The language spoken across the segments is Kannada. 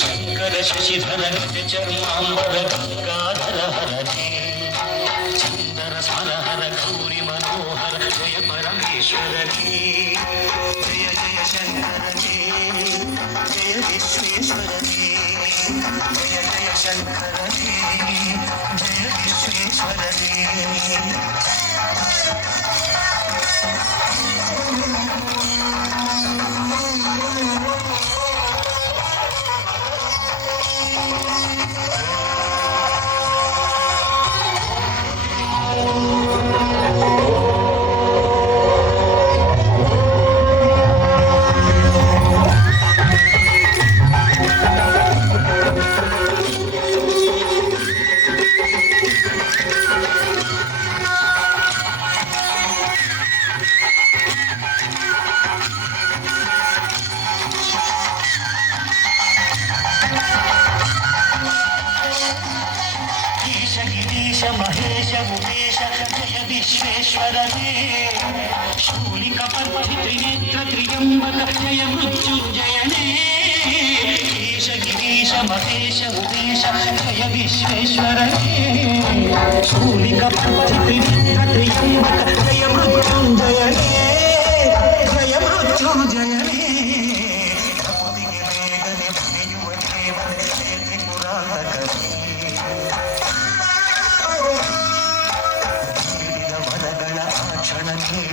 ಶಂಕರ ಶಶಿಧರ ಚರ್ಮಾಂಬರ ಗಂಗಾಧರ ಹರೇ ಚಂದರ ಸ್ಮರಹರ ಗೌರಿ ಮನೋಹರ ಜಯ ಪರಮೇಶ್ವರನೇ ಜಯ ಜಯ ಶಂಕರನೇ ಜಯ ವಿಶ್ವೇಶ್ವರನೇ ಜಯ ಜಯ ಶಂಕರನೇ ಜಯ ವಿಶ್ವೇಶ್ವರನೇ. महेश उमेश जय विश्वेश्वरने शूलिकपर्वति त्रिनेत्र त्र्यंबक जय मृत्युंजयने ईश गिरीश महेश उमेश जय विश्वेश्वरने शूलिकपर्वति त्रिनेत्र त्र्यंबक जय मृत्युंजयने जय मृत्युंजयने.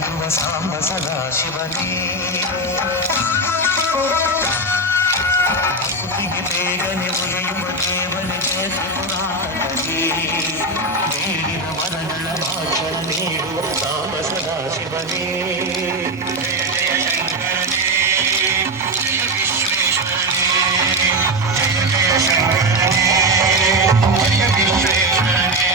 ನೀಡುವ ಸಾಂಬ ಸದಾ ಶಿವನೇ ಭೂಮಿಗೆ ಬೇಗನೆ ಉಳಿಯುವ ದೇವನಿಗೆ ತ್ರಿಪುರಾರಿ ಬೇಡಿನ ವರಗಳ ವಾಚನ ನೀಡುವ ಸಾಂಬ ಸದಾ ಶಿವನೇ ಜಯ ಜಯ ಶಂಕರನೇ ಜಯ ವಿಶ್ವೇಶ್ವರನೇ ಜಯ ಜಯ ಶಂಕರನೇ ಜಯ ವಿಶ್ವೇಶ್ವರನೇ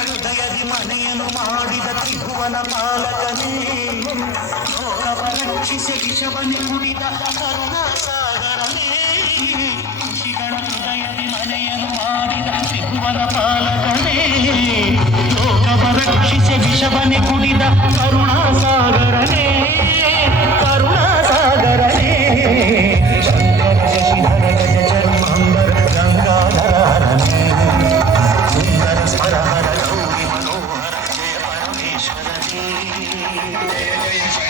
ಹೃದಯದಿ ಮನೆಯನ್ನು ಮಾಡಿದ ತ್ರಿಭುವನ ಪಾಲಕನೇ ಲೋಕವ ರಕ್ಷಿಸಿ ವಿಷವನ್ನೇ ಕುಡಿದ ಕರುಣಾ ಸಾಗರನೇ ಋಷಿಗಳ ಹೃದಯದಿ ಮನೆಯನ್ನು ಮಾಡಿದ ತ್ರಿಭುವನ ಪಾಲಕನೇ ಲೋಕವ ರಕ್ಷಿಸಿ ವಿಷವನ್ನೇ ಕುಡಿದ ಕರುಣಾ ಸಾಗರನೇ ಕರುಣಾ ಸಾಗರನೇ ಶಂಕರ ಶಶಿಧರ ಗಜ ಚರ್ಮಾಂಬರ ಗಂಗಾಧರನೇ ಸುಂದರ ಸ್ವರಹರ ಗೌರಿ ಮನೋಹರ ಜಯ ಪರಮೇಶ್ವರನೇ ಜಯ ಜಯ